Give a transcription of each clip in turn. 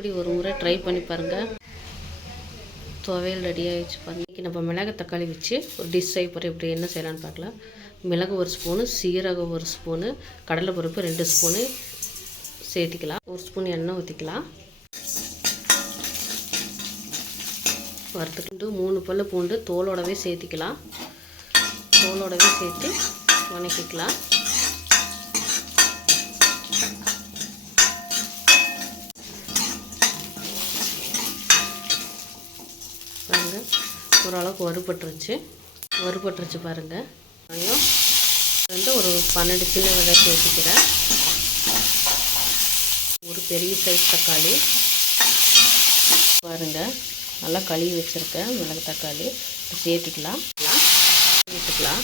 இப்படி ஒரு முறை ட்ரை பண்ணி பாருங்கள் துவையல் ரெடி ஆகிடுச்சு பாருங்க. இன்றைக்கி நம்ம மிளகு தக்காளி வச்சு ஒரு டிஷ் செய்ய போகிறோம் இப்படி என்ன செய்யலாம்னு பார்க்கலாம். மிளகு ஒரு ஸ்பூனு சீரகம் ஒரு ஸ்பூனு கடலை பருப்பு ரெண்டு ஸ்பூனு சேர்த்திக்கலாம். ஒரு ஸ்பூன் எண்ணெய் ஊற்றிக்கலாம் வறுத்துக்கிண்டு மூணு பல்லு பூண்டு தோலோடவே சேர்த்திக்கலாம். தோலோடவே சேர்த்து வணக்கிக்கலாம் பாருங்கள் ஓரளவுக்கு வறுபட்டுருச்சு. வறுபட்டுருச்சு பாருங்கள் வெங்காயம் வந்து ஒரு பன்னெண்டு சின்ன வெங்காயம் சேர்த்துக்கிறேன். ஒரு பெரிய சைஸ் தக்காளி. பாருங்கள் நல்லா கழுவி வச்சுருக்கேன் மிளகு தக்காளி. சேர்த்துக்கலாம். சேர்த்துக்கலாம்.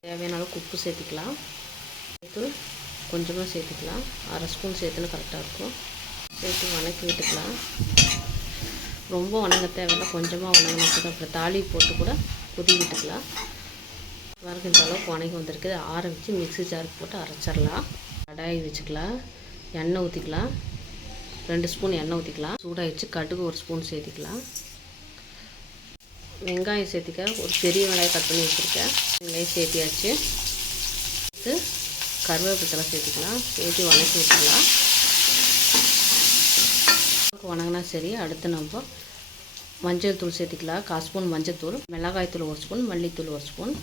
தேவையான அளவுக்கு உப்பு சேர்த்துக்கலாம். சேர்த்து கொஞ்சமாக சேர்த்துக்கலாம். அரை ஸ்பூன் சேர்த்துனா கரெக்டாக இருக்கும். சேர்த்து வணக்கி விட்டுக்கலாம். ரொம்ப வணங்க தேவையில்லை. கொஞ்சமாக வணங்கினா கூட அப்புறம் தாலி போட்டு கூட கொதி விட்டுக்கலாம். வரைக்கும் இந்த அளவுக்கு வணங்கி வந்திருக்கு. ஆற வச்சு மிக்ஸி ஜாருக்கு போட்டு அரைச்சிடலாம். கடாயி வச்சுக்கலாம். எண்ணெய் ஊற்றிக்கலாம் ரெண்டு ஸ்பூன் எண்ணெய் ஊற்றிக்கலாம் சூடாகிடுச்சு கடுகு ஒரு ஸ்பூன் சேர்த்திக்கலாம். வெங்காயம் சேர்த்திக்க ஒரு பெரிய வெங்காயம் கட் பண்ணி வச்சுருக்கேன். வெங்காயம் சேர்த்தியாச்சு. அடுத்து சேர்த்துக்கலாம். சேர்த்து வணக்கி விட்டுக்கலாம் வணங்கினா சரி அடுத்து நம்ம மஞ்சள் தூள் சேர்த்துக்கலாம். கால் ஸ்பூன் மஞ்சள் தூள் மிளகாய் தூள் ஒரு ஸ்பூன் மல்லித்தூள் ஒரு ஸ்பூன்.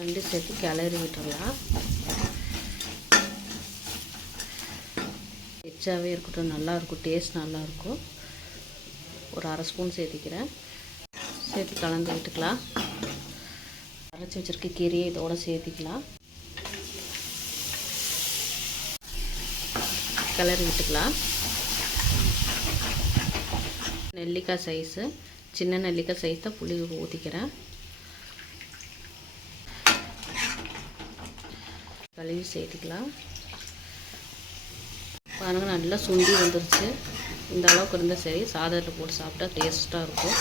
ரெண்டு சேர்த்து கிளறி விட்டுறலாம் எச்சாவே இருக்கட்டும் நல்லாயிருக்கும் டேஸ்ட் நல்லாயிருக்கும் ஒரு அரை ஸ்பூன் சேர்த்திக்கிறேன். சேர்த்து கலந்து விட்டுக்கலாம். அரைச்சி வச்சுருக்க கீரையை இதோடு சேர்த்திக்கலாம். கலர் விட்டுக்கலாம். நெல்லிக்காய் சைஸு சின்ன நெல்லிக்காய் சைஸ் தான் புளி ஊற்றிக்கிறேன் கழுவி சேர்த்துக்கலாம். பாருங்க நல்லா சுண்டி வந்துருச்சு. இந்த அளவுக்கு இருந்தால் சரி சாதத்தில் போட்டு சாப்பிட்டா டேஸ்ட்டாக இருக்கும்.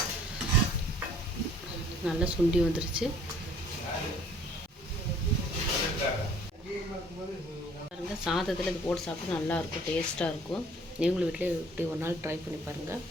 நல்லா சுண்டி வந்துருச்சு. பாருங்கள் சாதத்தில் இது போட்டு சாப்பிட்டா நல்லாயிருக்கும் டேஸ்ட்டாக இருக்கும். நீங்களும் வீட்டிலே இப்படி ஒரு நாள் ட்ரை பண்ணி பாருங்கள்